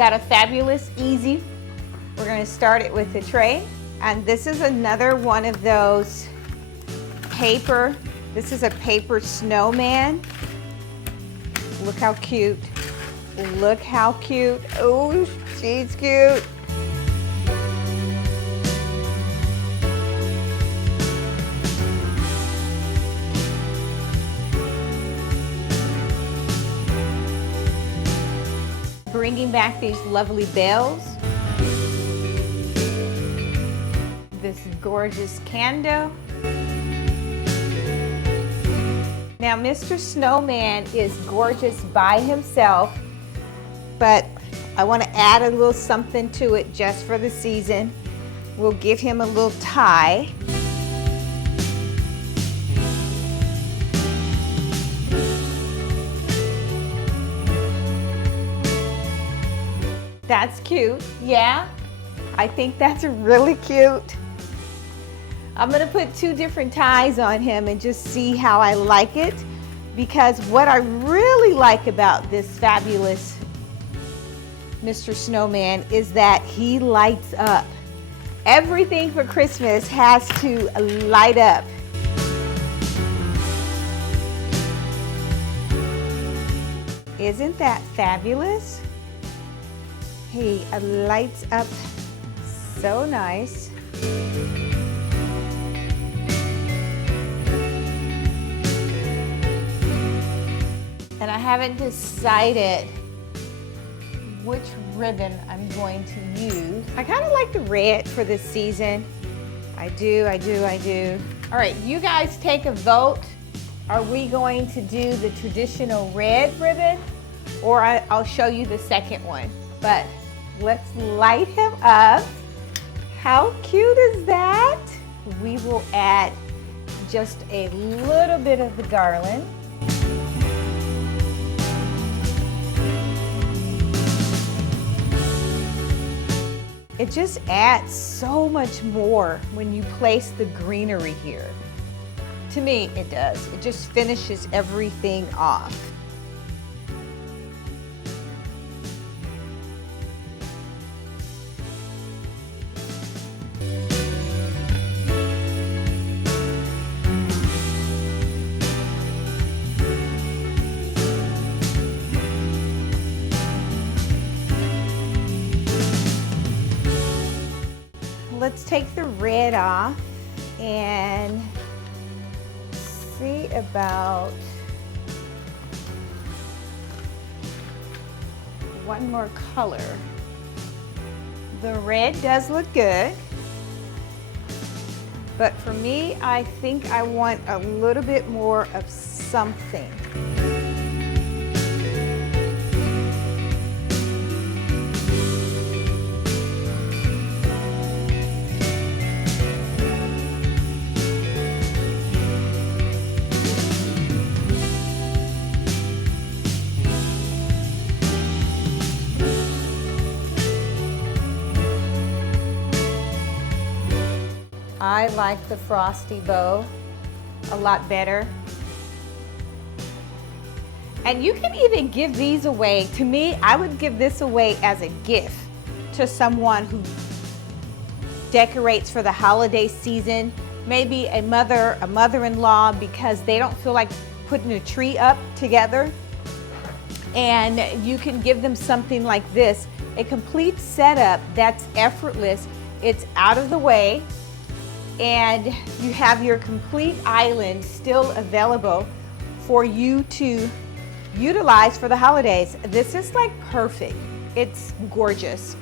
got a fabulous easy. We're going to start it with the tray. And this is another one of those paper. This is a paper snowman. Look how cute. Look how cute. Oh, she's cute. Bringing back these lovely bells. This gorgeous candle. Now, Mr. Snowman is gorgeous by himself, but I want to add a little something to it just for the season. We'll give him a little tie. That's cute, yeah. I think that's really cute. I'm gonna put 2 different ties on him and just see how I like it, because what I really like about this fabulous Mr. Snowman is that he lights up. Everything for Christmas has to light up. Isn't that fabulous? He lights up so nice. And I haven't decided which ribbon I'm going to use. I kind of like the red for this season. I do. All right, you guys take a vote. Are we going to do the traditional red ribbon, or I'll show you the second one? But let's light him up. How cute is that? We will add just a little bit of the garland. It just adds so much more when you place the greenery here. To me, it does. It just finishes everything off. Let's take the red off and see about one more color. The red does look good, but for me, I think I want a little bit more of something. I like the frosty bow a lot better. And you can even give these away. To me, I would give this away as a gift to someone who decorates for the holiday season. Maybe a mother-in-law, because they don't feel like putting a tree up together. And you can give them something like this, a complete setup that's effortless. It's out of the way, and you have your complete island still available for you to utilize for the holidays. This is like perfect. It's gorgeous.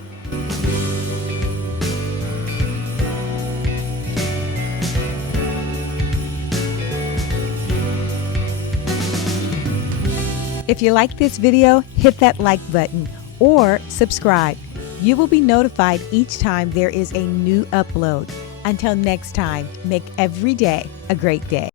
If you like this video, hit that like button or subscribe. You will be notified each time there is a new upload. Until next time, make every day a great day.